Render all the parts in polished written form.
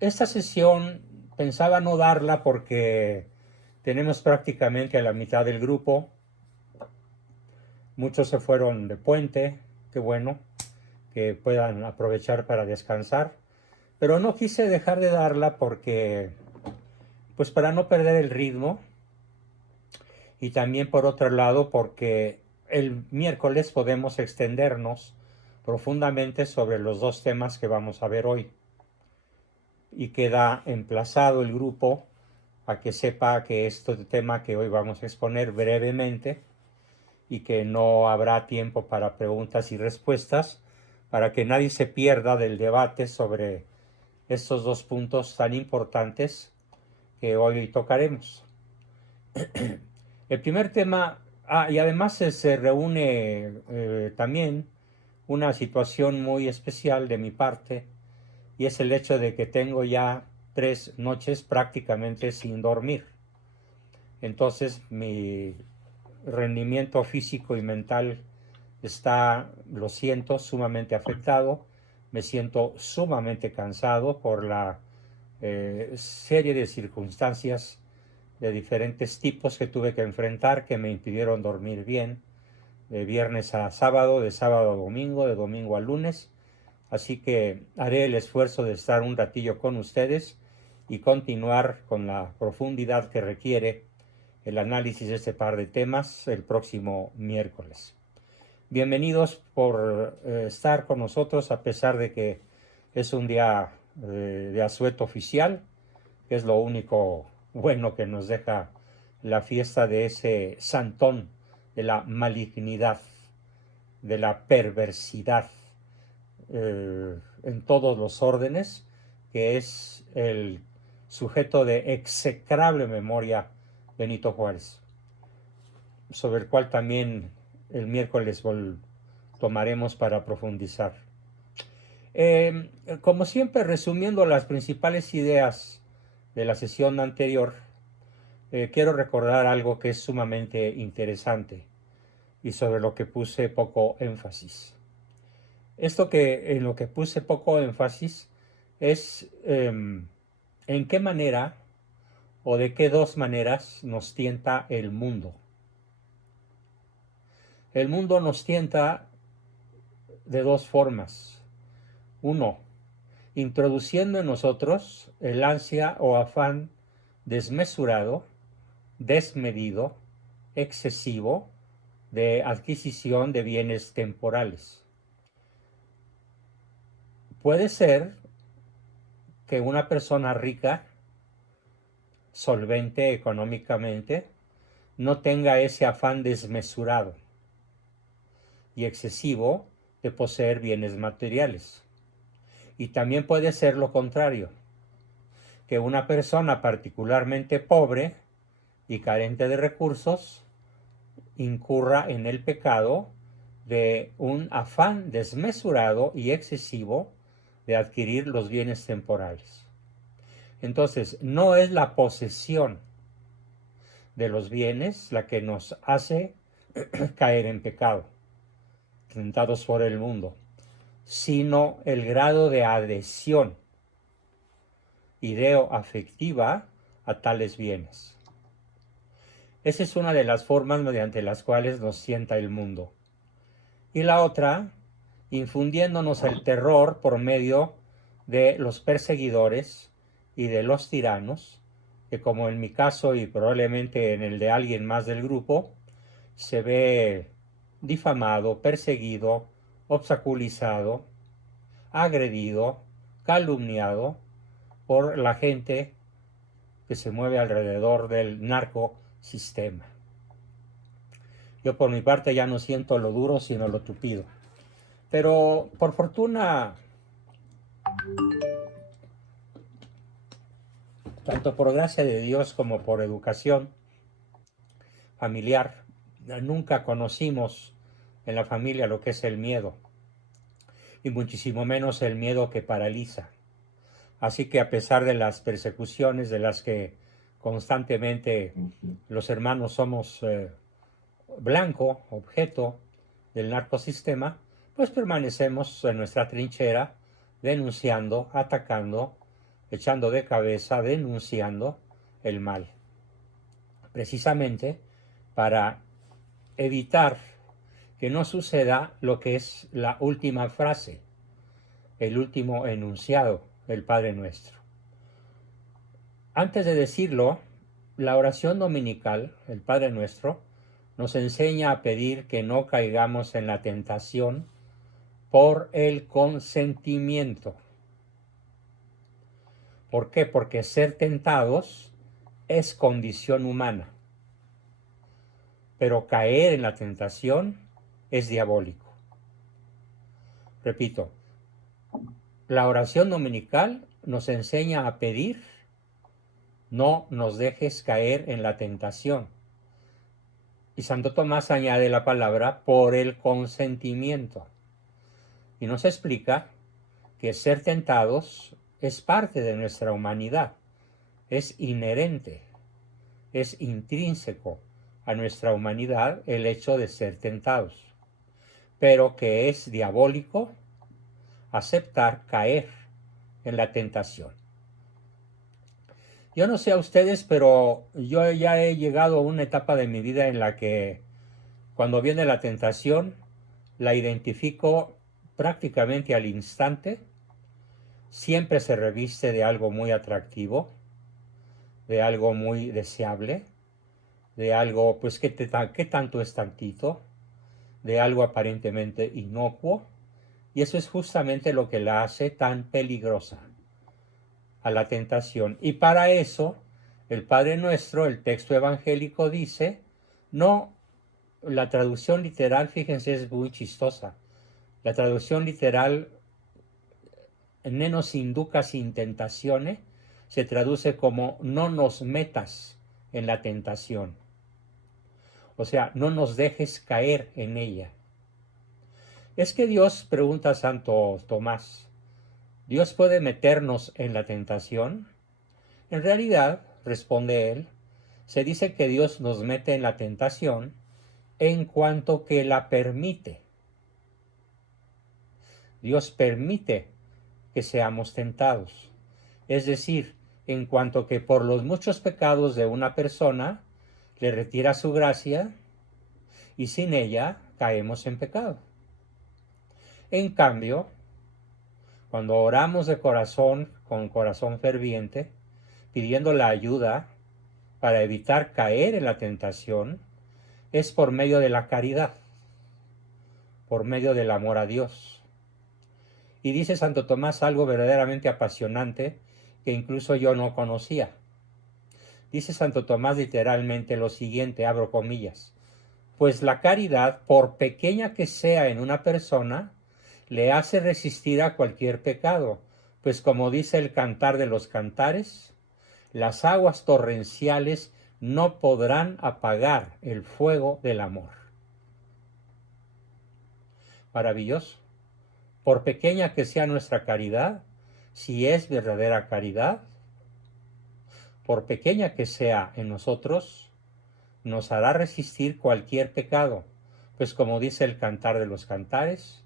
Esta sesión pensaba no darla porque tenemos prácticamente a la mitad del grupo. Muchos se fueron de puente, qué bueno, que puedan aprovechar para descansar. Pero no quise dejar de darla porque, pues para no perder el ritmo y también por otro lado porque el miércoles podemos extendernos profundamente sobre los dos temas que vamos a ver hoy. Y queda emplazado el grupo a que sepa que este tema que hoy vamos a exponer brevemente y que no habrá tiempo para preguntas y respuestas, para que nadie se pierda del debate sobre estos dos puntos tan importantes que hoy tocaremos. El primer tema, y además se reúne también una situación muy especial de mi parte, y es el hecho de que tengo ya 3 noches prácticamente sin dormir. Entonces mi rendimiento físico y mental está, lo siento, sumamente afectado. Me siento sumamente cansado por la serie de circunstancias de diferentes tipos que tuve que enfrentar que me impidieron dormir bien, de viernes a sábado, de sábado a domingo, de domingo a lunes. Así que haré el esfuerzo de estar un ratillo con ustedes y continuar con la profundidad que requiere el análisis de este par de temas el próximo miércoles. Bienvenidos por estar con nosotros a pesar de que es un día de asueto oficial, que es lo único bueno que nos deja la fiesta de ese santón de la malignidad, de la perversidad en todos los órdenes, que es el sujeto de execrable memoria Benito Juárez, sobre el cual también el miércoles tomaremos para profundizar. Como siempre, resumiendo las principales ideas de la sesión anterior, quiero recordar algo que es sumamente interesante y sobre lo que puse poco énfasis. Esto que en lo que puse poco énfasis es en qué manera o de qué dos maneras nos tienta el mundo. El mundo nos tienta de dos formas. Uno, introduciendo en nosotros el ansia o afán desmesurado, desmedido, excesivo de adquisición de bienes temporales. Puede ser que una persona rica, solvente económicamente, no tenga ese afán desmesurado y excesivo de poseer bienes materiales. Y también puede ser lo contrario, que una persona particularmente pobre y carente de recursos incurra en el pecado de un afán desmesurado y excesivo de adquirir los bienes temporales. Entonces, no es la posesión de los bienes la que nos hace caer en pecado, tentados por el mundo, sino el grado de adhesión ideo-afectiva a tales bienes. Esa es una de las formas mediante las cuales nos sienta el mundo. Y la otra, infundiéndonos el terror por medio de los perseguidores y de los tiranos, que como en mi caso y probablemente en el de alguien más del grupo, se ve difamado, perseguido, obstaculizado, agredido, calumniado por la gente que se mueve alrededor del narcosistema. Yo por mi parte ya no siento lo duro sino lo tupido. Pero por fortuna, tanto por gracia de Dios como por educación familiar, nunca conocimos en la familia lo que es el miedo, y muchísimo menos el miedo que paraliza. Así que a pesar de las persecuciones de las que constantemente los hermanos somos blanco, objeto del narcosistema, pues permanecemos en nuestra trinchera denunciando, atacando echando de cabeza, denunciando el mal, precisamente para evitar que no suceda lo que es la última frase, el último enunciado del Padre Nuestro. Antes de decirlo, la oración dominical, el Padre Nuestro, nos enseña a pedir que no caigamos en la tentación por el consentimiento. ¿Por qué? Porque ser tentados es condición humana, pero caer en la tentación es diabólico. Repito, la oración dominical nos enseña a pedir: no nos dejes caer en la tentación. Y Santo Tomás añade la palabra por el consentimiento. Y nos explica que ser tentados es parte de nuestra humanidad, es inherente, es intrínseco a nuestra humanidad el hecho de ser tentados, pero que es diabólico aceptar caer en la tentación. Yo no sé a ustedes, pero yo ya he llegado a una etapa de mi vida en la que cuando viene la tentación, la identifico prácticamente al instante. Siempre se reviste de algo muy atractivo, de algo muy deseable, de algo, pues, ¿qué tanto es tantito? De algo aparentemente inocuo. Y eso es justamente lo que la hace tan peligrosa a la tentación. Y para eso, el Padre Nuestro, el texto evangélico dice, no, la traducción literal, fíjense, es muy chistosa. La traducción literal, ne nos inducas in tentatione, se traduce como no nos metas en la tentación. O sea, no nos dejes caer en ella. Es que Dios, pregunta Santo Tomás, ¿Dios puede meternos en la tentación? En realidad, responde él, se dice que Dios nos mete en la tentación en cuanto que la permite. Dios permite que seamos tentados. Es decir, en cuanto que por los muchos pecados de una persona le retira su gracia y sin ella caemos en pecado. En cambio, cuando oramos de corazón, con corazón ferviente, pidiendo la ayuda para evitar caer en la tentación, es por medio de la caridad, por medio del amor a Dios. Y dice Santo Tomás algo verdaderamente apasionante que incluso yo no conocía. Dice Santo Tomás literalmente lo siguiente, abro comillas, pues la caridad, por pequeña que sea en una persona, le hace resistir a cualquier pecado, pues como dice el Cantar de los Cantares, las aguas torrenciales no podrán apagar el fuego del amor. Maravilloso. Por pequeña que sea nuestra caridad, si es verdadera caridad, por pequeña que sea en nosotros, nos hará resistir cualquier pecado, pues como dice el Cantar de los Cantares,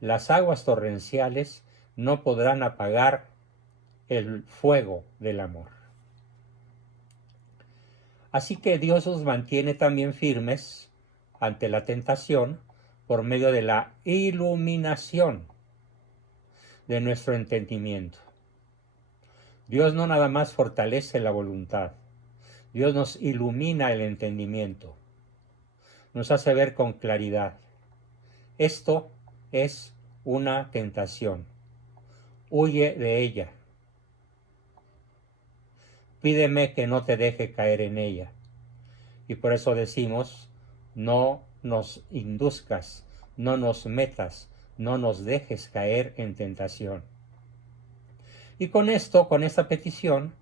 las aguas torrenciales no podrán apagar el fuego del amor. Así que Dios nos mantiene también firmes ante la tentación por medio de la iluminación de nuestro entendimiento. Dios no nada más fortalece la voluntad, Dios nos ilumina el entendimiento, nos hace ver con claridad. Esto es una tentación. Huye de ella. Pídeme que no te deje caer en ella. Y por eso decimos, no nos induzcas, no nos metas, no nos dejes caer en tentación. Y con esto, con esta petición,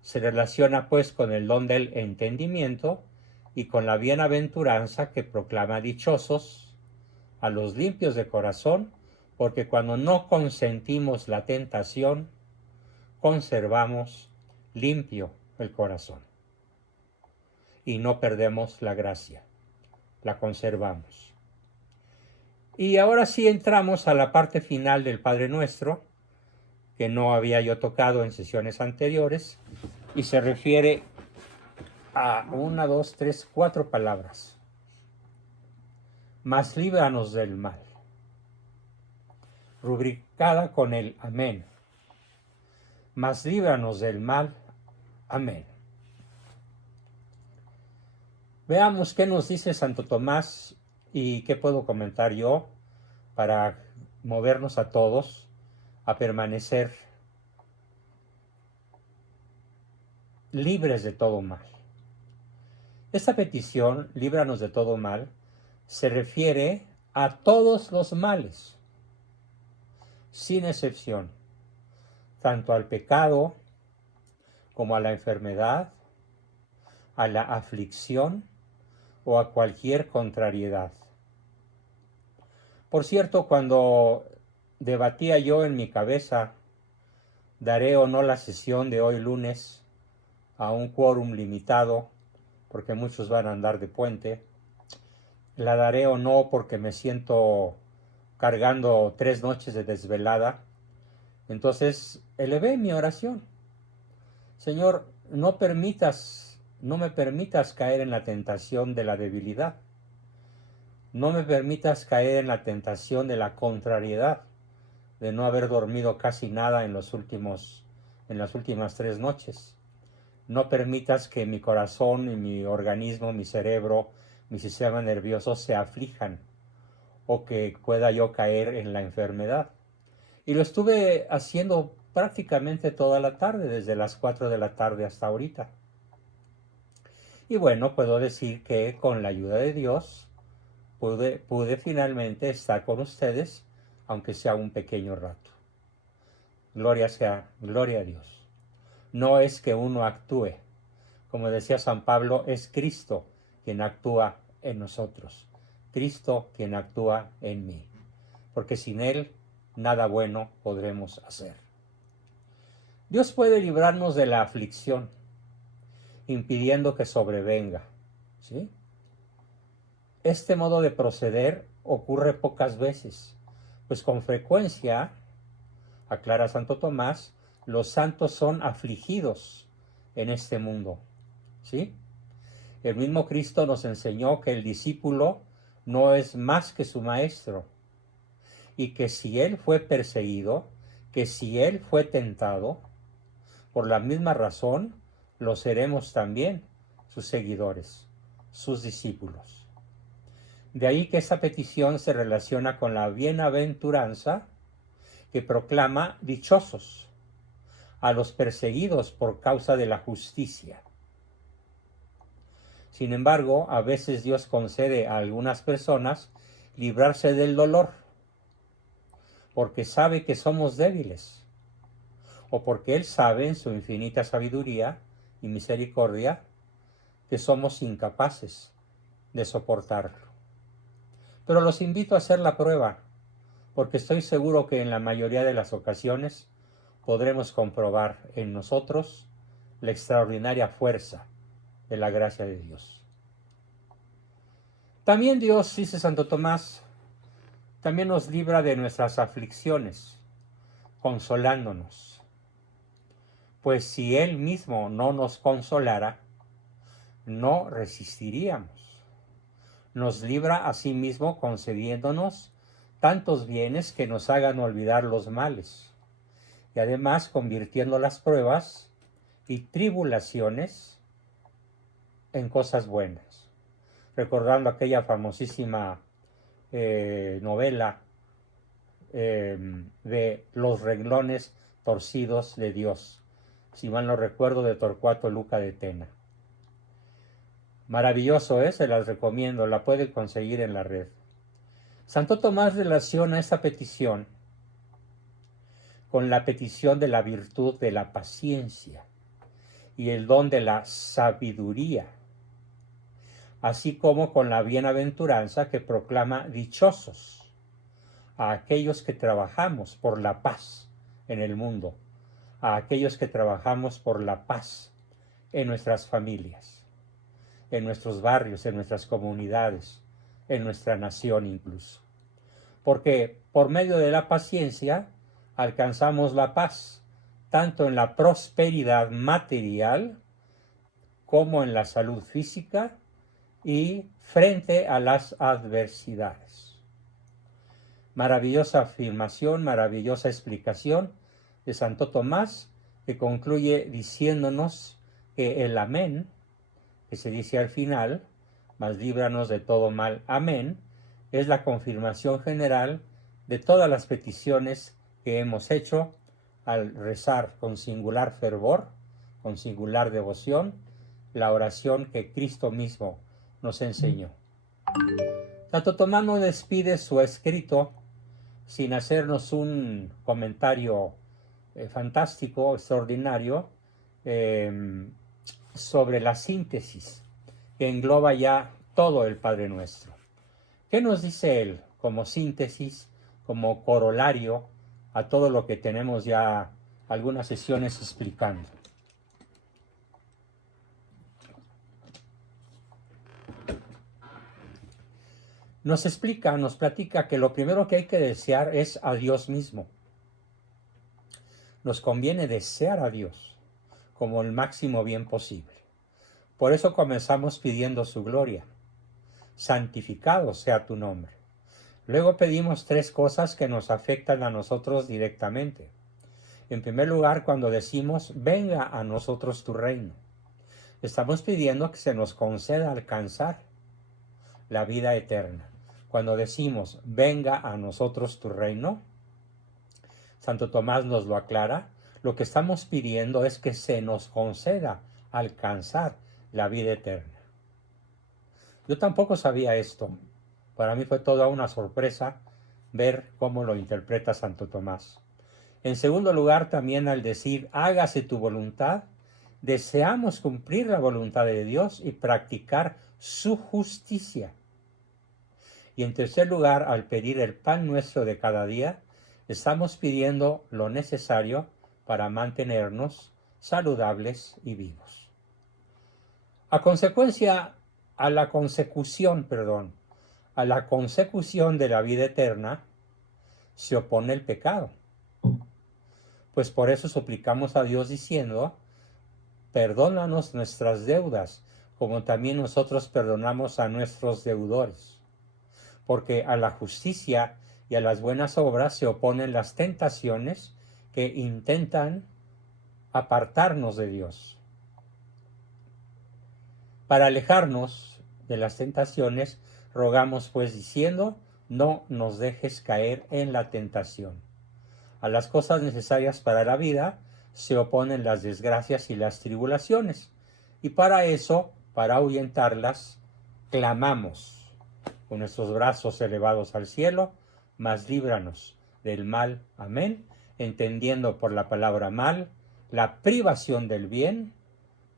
se relaciona pues con el don del entendimiento y con la bienaventuranza que proclama dichosos a los limpios de corazón, porque cuando no consentimos la tentación, conservamos limpio el corazón y no perdemos la gracia, la conservamos. Y ahora sí entramos a la parte final del Padre Nuestro, que no había yo tocado en sesiones anteriores, y se refiere a 1, 2, 3, 4 palabras. Mas líbranos del mal, rubricada con el amén. Mas líbranos del mal, amén. Veamos qué nos dice Santo Tomás y qué puedo comentar yo para movernos a todos a permanecer libres de todo mal. Esta petición, líbranos de todo mal, se refiere a todos los males, sin excepción, tanto al pecado como a la enfermedad, a la aflicción o a cualquier contrariedad. Por cierto, cuando debatía yo en mi cabeza, daré o no la sesión de hoy lunes a un quórum limitado, porque muchos van a andar de puente, la daré o no porque me siento cargando 3 noches de desvelada, entonces elevé mi oración. Señor, no me permitas caer en la tentación de la debilidad. No me permitas caer en la tentación de la contrariedad, de no haber dormido casi nada en las últimas 3 noches. No permitas que mi corazón y mi organismo, mi cerebro, mi sistema nervioso se aflijan o que pueda yo caer en la enfermedad. Y lo estuve haciendo prácticamente toda la tarde, desde las 4 de la tarde hasta ahorita. Y bueno, puedo decir que con la ayuda de Dios pude finalmente estar con ustedes, aunque sea un pequeño rato. Gloria a Dios. No es que uno actúe. Como decía San Pablo, es Cristo quien actúa en nosotros. Cristo quien actúa en mí. Porque sin Él, nada bueno podremos hacer. Dios puede librarnos de la aflicción, impidiendo que sobrevenga. ¿Sí? Este modo de proceder ocurre pocas veces, pues con frecuencia, aclara Santo Tomás, los santos son afligidos en este mundo. ¿Sí? El mismo Cristo nos enseñó que el discípulo no es más que su maestro, y que si él fue perseguido, que si él fue tentado, por la misma razón lo seremos también sus seguidores, sus discípulos. De ahí que esta petición se relaciona con la bienaventuranza que proclama dichosos a los perseguidos por causa de la justicia. Sin embargo, a veces Dios concede a algunas personas librarse del dolor, porque sabe que somos débiles, o porque Él sabe en su infinita sabiduría y misericordia que somos incapaces de soportarlo. Pero los invito a hacer la prueba, porque estoy seguro que en la mayoría de las ocasiones podremos comprobar en nosotros la extraordinaria fuerza de la gracia de Dios. También Dios, dice Santo Tomás, también nos libra de nuestras aflicciones, consolándonos. Pues si Él mismo no nos consolara, no resistiríamos. Nos libra a sí mismo concediéndonos tantos bienes que nos hagan olvidar los males, y además convirtiendo las pruebas y tribulaciones en cosas buenas. Recordando aquella famosísima novela de Los renglones torcidos de Dios, si mal no recuerdo, de Torcuato Luca de Tena. Maravilloso, se las recomiendo, la pueden conseguir en la red. Santo Tomás relaciona esta petición con la petición de la virtud de la paciencia y el don de la sabiduría, así como con la bienaventuranza que proclama dichosos a aquellos que trabajamos por la paz en el mundo, a aquellos que trabajamos por la paz en nuestras familias, en nuestros barrios, en nuestras comunidades, en nuestra nación incluso. Porque por medio de la paciencia alcanzamos la paz, tanto en la prosperidad material como en la salud física y frente a las adversidades. Maravillosa afirmación, maravillosa explicación de Santo Tomás, que concluye diciéndonos que el amén, que se dice al final, mas líbranos de todo mal, amén, es la confirmación general de todas las peticiones que hemos hecho al rezar con singular fervor, con singular devoción, la oración que Cristo mismo nos enseñó. Santo Tomás no despide su escrito sin hacernos un comentario fantástico, extraordinario, sobre la síntesis que engloba ya todo el Padre Nuestro. ¿Qué nos dice él como síntesis, como corolario a todo lo que tenemos ya algunas sesiones explicando? Nos explica, nos platica que lo primero que hay que desear es a Dios mismo. Nos conviene desear a Dios como el máximo bien posible. Por eso comenzamos pidiendo su gloria. Santificado sea tu nombre. Luego pedimos tres cosas que nos afectan a nosotros directamente. En primer lugar, cuando decimos, venga a nosotros tu reino, estamos pidiendo que se nos conceda alcanzar la vida eterna. Cuando decimos, venga a nosotros tu reino, Santo Tomás nos lo aclara, lo que estamos pidiendo es que se nos conceda alcanzar la vida eterna. Yo tampoco sabía esto. Para mí fue toda una sorpresa ver cómo lo interpreta Santo Tomás. En segundo lugar, también al decir, hágase tu voluntad, deseamos cumplir la voluntad de Dios y practicar su justicia. Y en tercer lugar, al pedir el pan nuestro de cada día, estamos pidiendo lo necesario para mantenernos saludables y vivos. A la consecución de la vida eterna, se opone el pecado. Pues por eso suplicamos a Dios diciendo, perdónanos nuestras deudas, como también nosotros perdonamos a nuestros deudores. Porque a la justicia y a las buenas obras se oponen las tentaciones que intentan apartarnos de Dios. Para alejarnos de las tentaciones, rogamos pues diciendo, no nos dejes caer en la tentación. A las cosas necesarias para la vida se oponen las desgracias y las tribulaciones. Y para eso, para ahuyentarlas, clamamos con nuestros brazos elevados al cielo, mas líbranos del mal. Amén. Entendiendo por la palabra mal, la privación del bien,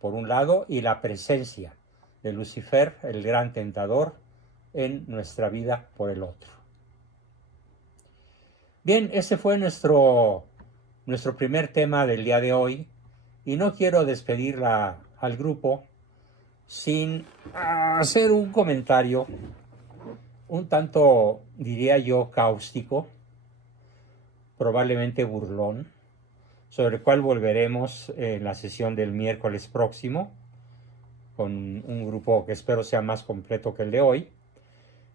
por un lado, y la presencia de Lucifer, el gran tentador, en nuestra vida por el otro. Bien, ese fue nuestro primer tema del día de hoy, y no quiero despedir al grupo sin hacer un comentario un tanto, diría yo, cáustico, probablemente burlón, sobre el cual volveremos en la sesión del miércoles próximo, con un grupo que espero sea más completo que el de hoy.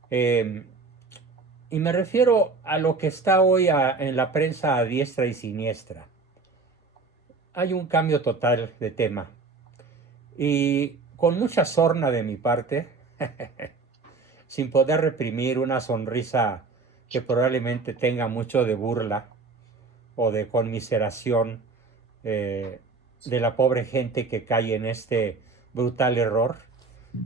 Y me refiero a lo que está hoy en la prensa a diestra y siniestra. Hay un cambio total de tema. Y con mucha sorna de mi parte, sin poder reprimir una sonrisa que probablemente tenga mucho de burla o de conmiseración de la pobre gente que cae en este brutal error,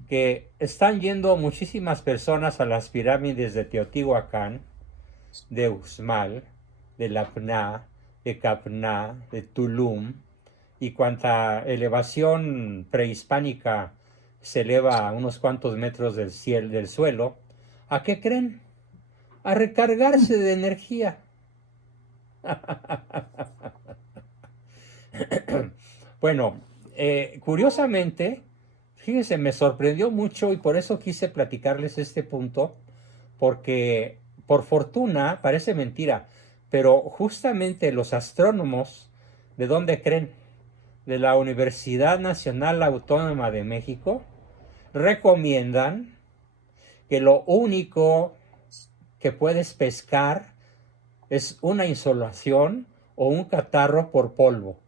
que están yendo muchísimas personas a las pirámides de Teotihuacán, de Uxmal, de Lapná, de Capná, de Tulum, y cuanta elevación prehispánica se eleva a unos cuantos metros del suelo. ¿A qué creen? A recargarse de energía. Bueno, curiosamente, fíjense, me sorprendió mucho y por eso quise platicarles este punto, porque por fortuna, parece mentira, Pero justamente los astrónomos, ¿de dónde creen? De la Universidad Nacional Autónoma de México, recomiendan que lo único que puedes pescar es una insolación o un catarro por polvo.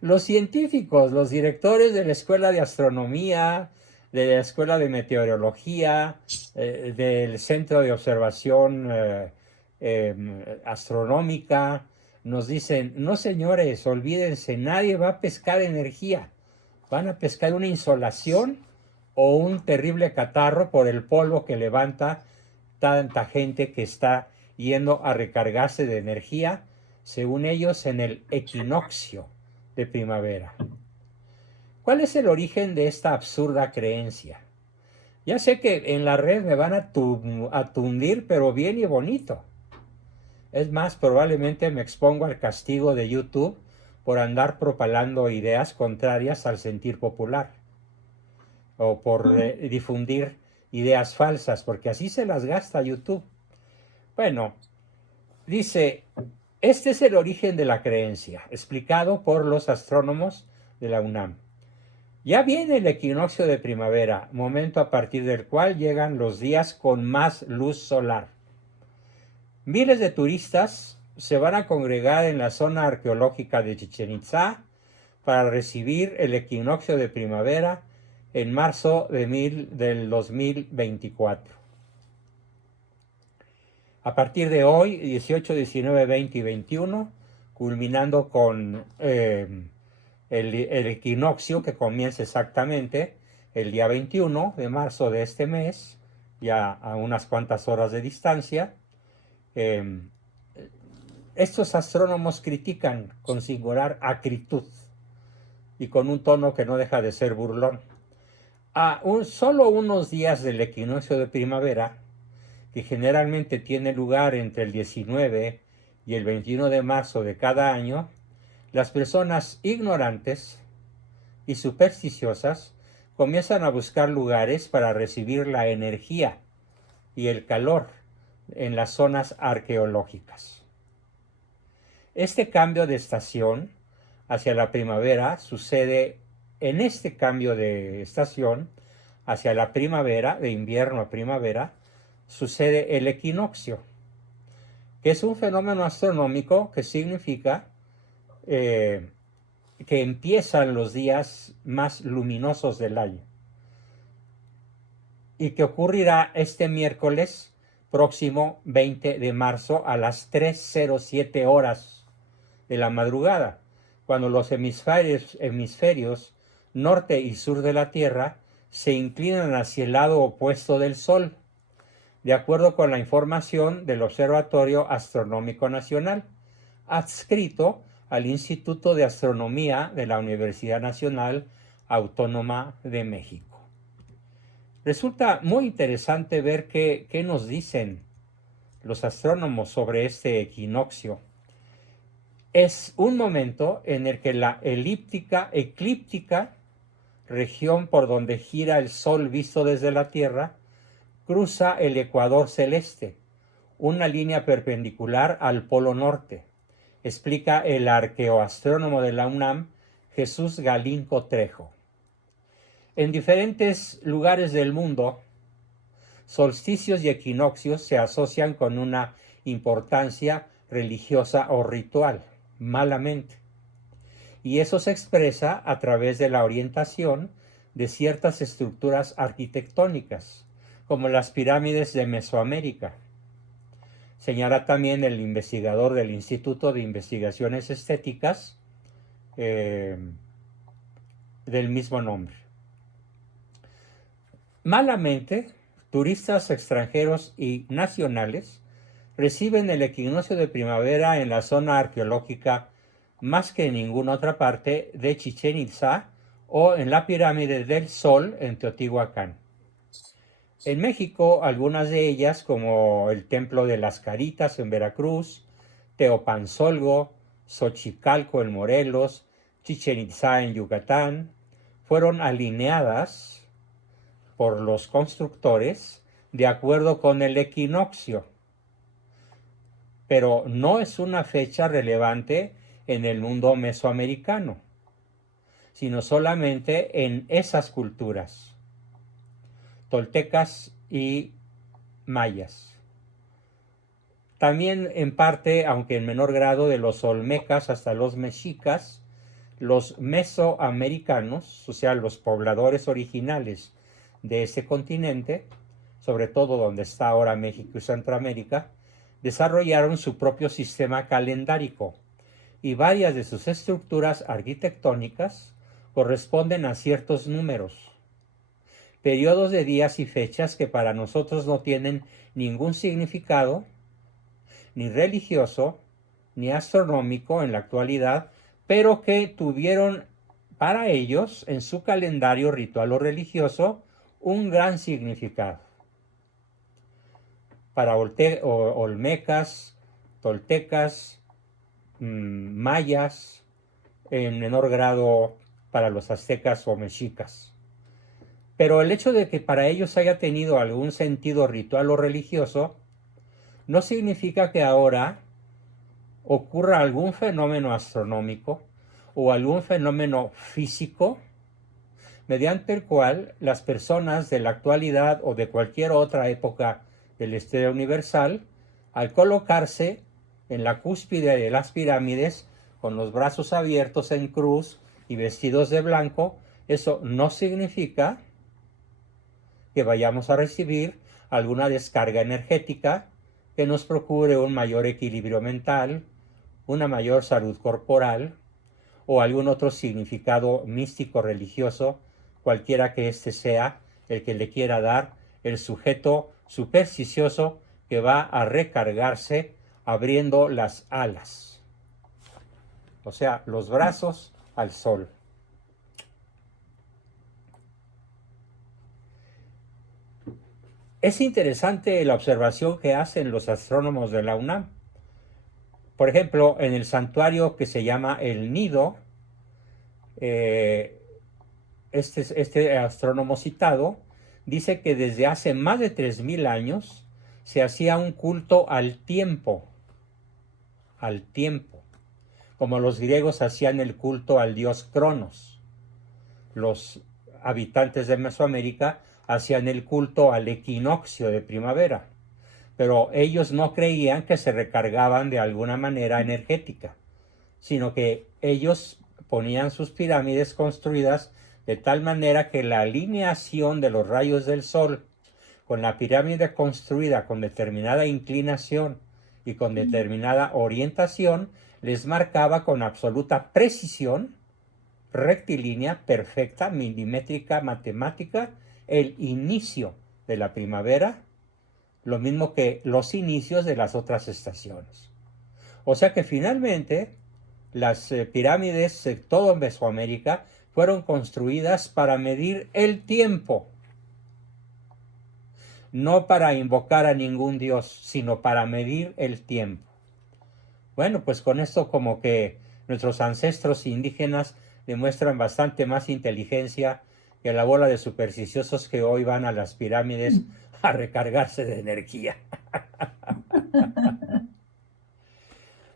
Los científicos, los directores de la Escuela de Astronomía, de la Escuela de Meteorología, del Centro de Observación Astronómica, nos dicen, no señores, olvídense, nadie va a pescar energía, van a pescar una insolación o un terrible catarro por el polvo que levanta tanta gente que está yendo a recargarse de energía, según ellos, en el equinoccio de primavera. ¿Cuál es el origen de esta absurda creencia? Ya sé que en la red me van a tundir, pero bien y bonito. Es más, probablemente me expongo al castigo de YouTube por andar propalando ideas contrarias al sentir popular o por difundir ideas falsas, porque así se las gasta YouTube. Bueno, dice, este es el origen de la creencia, explicado por los astrónomos de la UNAM. Ya viene el equinoccio de primavera, momento a partir del cual llegan los días con más luz solar. Miles de turistas se van a congregar en la zona arqueológica de Chichén Itzá para recibir el equinoccio de primavera en marzo del 2024. A partir de hoy, 18, 19, 20 y 21, culminando con el equinoccio que comienza exactamente el día 21 de marzo de este mes, ya a unas cuantas horas de distancia. Estos astrónomos critican con singular acritud y con un tono que no deja de ser burlón. Solo unos días del equinoccio de primavera, que generalmente tiene lugar entre el 19 y el 21 de marzo de cada año, las personas ignorantes y supersticiosas comienzan a buscar lugares para recibir la energía y el calor en las zonas arqueológicas. Este cambio de estación hacia la primavera sucede en este cambio de estación hacia la primavera, de invierno a primavera, sucede el equinoccio, que es un fenómeno astronómico que significa que empiezan los días más luminosos del año y que ocurrirá este miércoles próximo 20 de marzo a las 3:07 horas de la madrugada, cuando los hemisferios norte y sur de la Tierra se inclinan hacia el lado opuesto del Sol, de acuerdo con la información del Observatorio Astronómico Nacional, adscrito al Instituto de Astronomía de la Universidad Nacional Autónoma de México. Resulta muy interesante ver qué nos dicen los astrónomos sobre este equinoccio. Es un momento en el que la eclíptica región por donde gira el Sol visto desde la Tierra cruza el ecuador celeste, una línea perpendicular al polo norte, explica el arqueoastrónomo de la UNAM, Jesús Galinco Trejo. En diferentes lugares del mundo, solsticios y equinoccios se asocian con una importancia religiosa o ritual, malamente. Y eso se expresa a través de la orientación de ciertas estructuras arquitectónicas, como las pirámides de Mesoamérica. Señala también el investigador del Instituto de Investigaciones Estéticas del mismo nombre. Malamente, turistas extranjeros y nacionales reciben el equinoccio de primavera en la zona arqueológica más que en ninguna otra parte de Chichén Itzá o en la pirámide del Sol en Teotihuacán. En México, algunas de ellas, como el Templo de las Caritas en Veracruz, Teopanzolgo, Xochicalco en Morelos, Chichén Itzá en Yucatán, fueron alineadas por los constructores de acuerdo con el equinoccio. pero no es una fecha relevante en el mundo mesoamericano, sino solamente en esas culturas, toltecas y mayas. También en parte, aunque en menor grado, de los olmecas hasta los mexicas, los mesoamericanos, o sea, los pobladores originales de ese continente, sobre todo donde está ahora México y Centroamérica, desarrollaron su propio sistema calendárico y varias de sus estructuras arquitectónicas corresponden a ciertos números, periodos de días y fechas que para nosotros no tienen ningún significado, ni religioso, ni astronómico en la actualidad, pero que tuvieron para ellos en su calendario ritual o religioso un gran significado. Para olmecas, toltecas, mayas, en menor grado para los aztecas o mexicas. Pero el hecho de que para ellos haya tenido algún sentido ritual o religioso no significa que ahora ocurra algún fenómeno astronómico o algún fenómeno físico mediante el cual las personas de la actualidad o de cualquier otra época de la historia universal, al colocarse en la cúspide de las pirámides con los brazos abiertos en cruz y vestidos de blanco, eso no significa que vayamos a recibir alguna descarga energética que nos procure un mayor equilibrio mental, una mayor salud corporal o algún otro significado místico religioso, cualquiera que éste sea el que le quiera dar el sujeto supersticioso que va a recargarse abriendo las alas, o sea, los brazos al sol. Es interesante la observación que hacen los astrónomos de la UNAM. Por ejemplo, en el santuario que se llama El Nido, este astrónomo citado dice que desde hace más de 3000 años se hacía un culto al tiempo, como los griegos hacían el culto al dios Cronos. Los habitantes de Mesoamérica hacían el culto al equinoccio de primavera, pero ellos no creían que se recargaban de alguna manera energética, sino que ellos ponían sus pirámides construidas de tal manera que la alineación de los rayos del sol con la pirámide construida con determinada inclinación y con determinada orientación les marcaba con absoluta precisión, rectilínea, perfecta, milimétrica, matemática, el inicio de la primavera, lo mismo que los inicios de las otras estaciones. O sea que finalmente las pirámides de todo Mesoamérica fueron construidas para medir el tiempo, no para invocar a ningún dios, sino para medir el tiempo. Bueno, pues con esto como que nuestros ancestros indígenas demuestran bastante más inteligencia que la bola de supersticiosos que hoy van a las pirámides a recargarse de energía.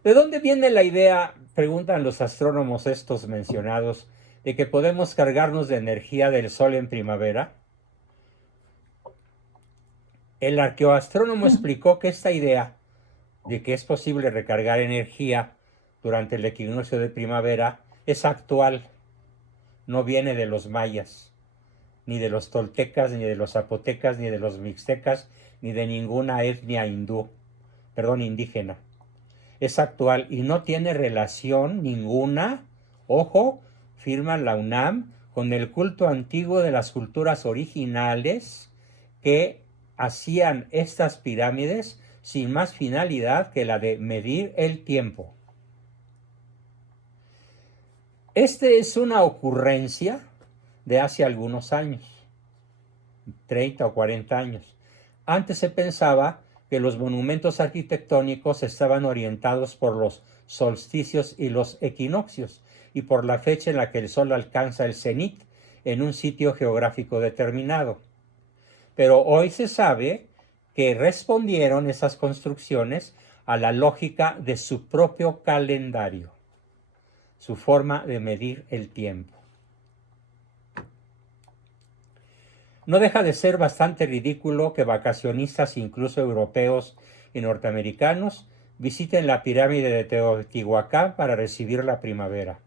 ¿De dónde viene la idea, preguntan los astrónomos estos mencionados, de que podemos cargarnos de energía del sol en primavera? El arqueoastrónomo explicó que esta idea de que es posible recargar energía durante el equinoccio de primavera es actual, no viene de los mayas, ni de los toltecas, ni de los zapotecas, ni de los mixtecas, ni de ninguna etnia indígena. Es actual y no tiene relación ninguna, ojo, firma la UNAM, con el culto antiguo de las culturas originales que hacían estas pirámides sin más finalidad que la de medir el tiempo. Este es una ocurrencia de hace algunos años, 30 o 40 años. Antes se pensaba que los monumentos arquitectónicos estaban orientados por los solsticios y los equinoccios y por la fecha en la que el sol alcanza el cenit en un sitio geográfico determinado. Pero hoy se sabe que respondieron esas construcciones a la lógica de su propio calendario, su forma de medir el tiempo. No deja de ser bastante ridículo que vacacionistas, incluso europeos y norteamericanos, visiten la pirámide de Teotihuacán para recibir la primavera.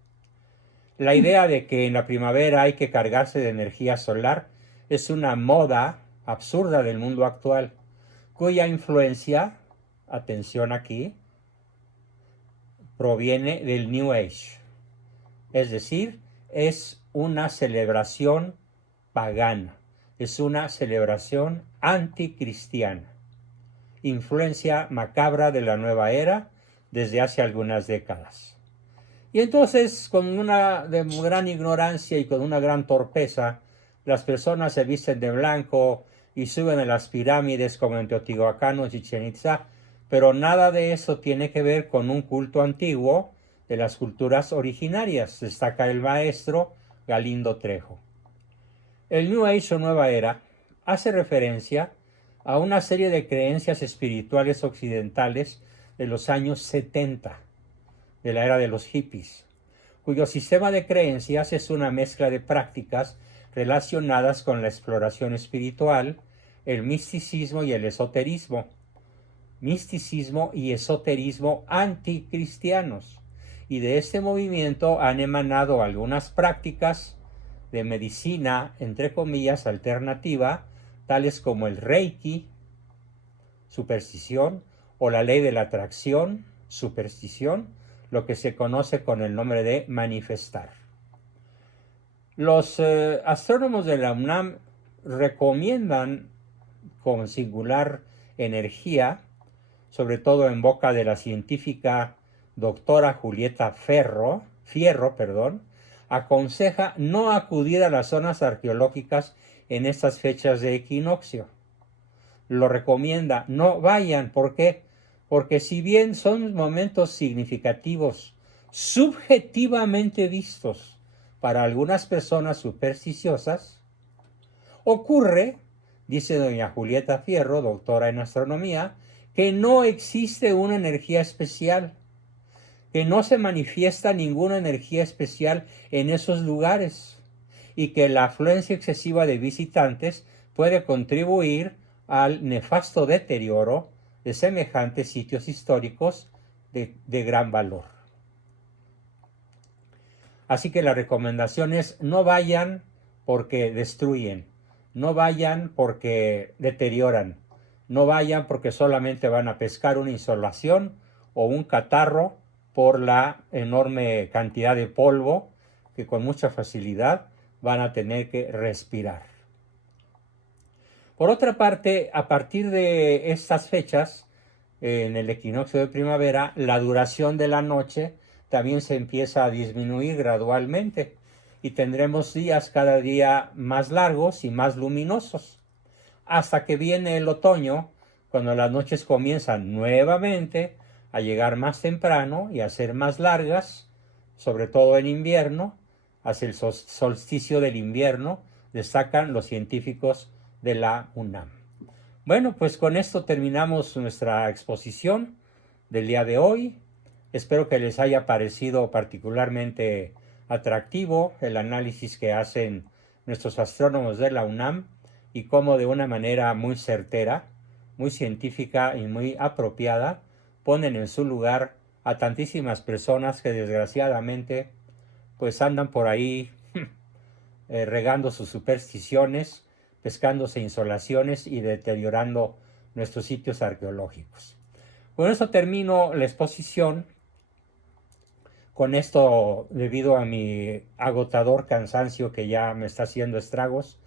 La idea de que en la primavera hay que cargarse de energía solar es una moda absurda del mundo actual, cuya influencia, atención aquí, proviene del New Age. Es decir, es una celebración pagana, es una celebración anticristiana, influencia macabra de la nueva era desde hace algunas décadas. Y entonces, con una gran ignorancia y con una gran torpeza, las personas se visten de blanco y suben a las pirámides como en Teotihuacán o Chichén Itzá, pero nada de eso tiene que ver con un culto antiguo de las culturas originarias, destaca el maestro Galindo Trejo. El New Age o Nueva Era hace referencia a una serie de creencias espirituales occidentales de los años 70, de la era de los hippies, cuyo sistema de creencias es una mezcla de prácticas relacionadas con la exploración espiritual, el misticismo y el esoterismo. Misticismo y esoterismo anticristianos. Y de este movimiento han emanado algunas prácticas de medicina, entre comillas, alternativa, tales como el Reiki, superstición, o la ley de la atracción, superstición, lo que se conoce con el nombre de manifestar. Los astrónomos de la UNAM recomiendan con singular energía, sobre todo en boca de la científica doctora Julieta Fierro, aconseja no acudir a las zonas arqueológicas en estas fechas de equinoccio. Lo recomienda, no vayan, ¿por qué? Porque si bien son momentos significativos, subjetivamente vistos para algunas personas supersticiosas, ocurre, dice doña Julieta Fierro, doctora en astronomía, que no existe una energía especial, que no se manifiesta ninguna energía especial en esos lugares y que la afluencia excesiva de visitantes puede contribuir al nefasto deterioro de semejantes sitios históricos de gran valor. Así que la recomendación es no vayan porque destruyen, no vayan porque deterioran, no vayan porque solamente van a pescar una insolación o un catarro por la enorme cantidad de polvo que con mucha facilidad van a tener que respirar. Por otra parte, a partir de estas fechas, en el equinoccio de primavera, la duración de la noche también se empieza a disminuir gradualmente y tendremos días cada día más largos y más luminosos, hasta que viene el otoño, cuando las noches comienzan nuevamente a llegar más temprano y a ser más largas, sobre todo en invierno, hacia el solsticio del invierno, destacan los científicos de la UNAM. Bueno, pues con esto terminamos nuestra exposición del día de hoy. Espero que les haya parecido particularmente atractivo el análisis que hacen nuestros astrónomos de la UNAM y cómo de una manera muy certera, muy científica y muy apropiada ponen en su lugar a tantísimas personas que desgraciadamente pues andan por ahí regando sus supersticiones, pescándose insolaciones y deteriorando nuestros sitios arqueológicos. Con eso termino la exposición. Con esto, debido a mi agotador cansancio que ya me está haciendo estragos,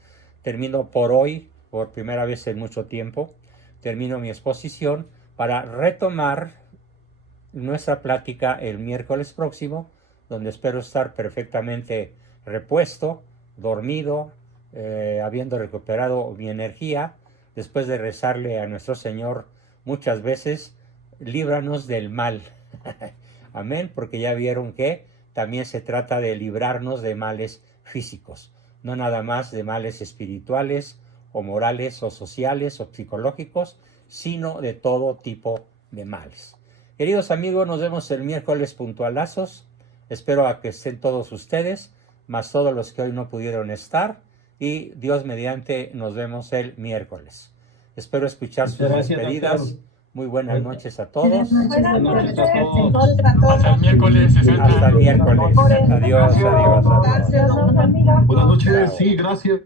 termino por hoy, por primera vez en mucho tiempo, termino mi exposición para retomar nuestra plática el miércoles próximo, donde espero estar perfectamente repuesto, dormido, habiendo recuperado mi energía, después de rezarle a nuestro Señor muchas veces, líbranos del mal. Amén, porque ya vieron que también se trata de librarnos de males físicos, no nada más de males espirituales o morales o sociales o psicológicos, sino de todo tipo de males. Queridos amigos, nos vemos el miércoles puntualazos. Espero a que estén todos ustedes, más todos los que hoy no pudieron estar. Y Dios mediante, nos vemos el miércoles. Espero escuchar sus despedidas. Muy buenas noches a todos. Buenas noches a todos. Hasta el miércoles. Hasta el miércoles. Adiós, adiós, adiós. Buenas noches, sí, gracias.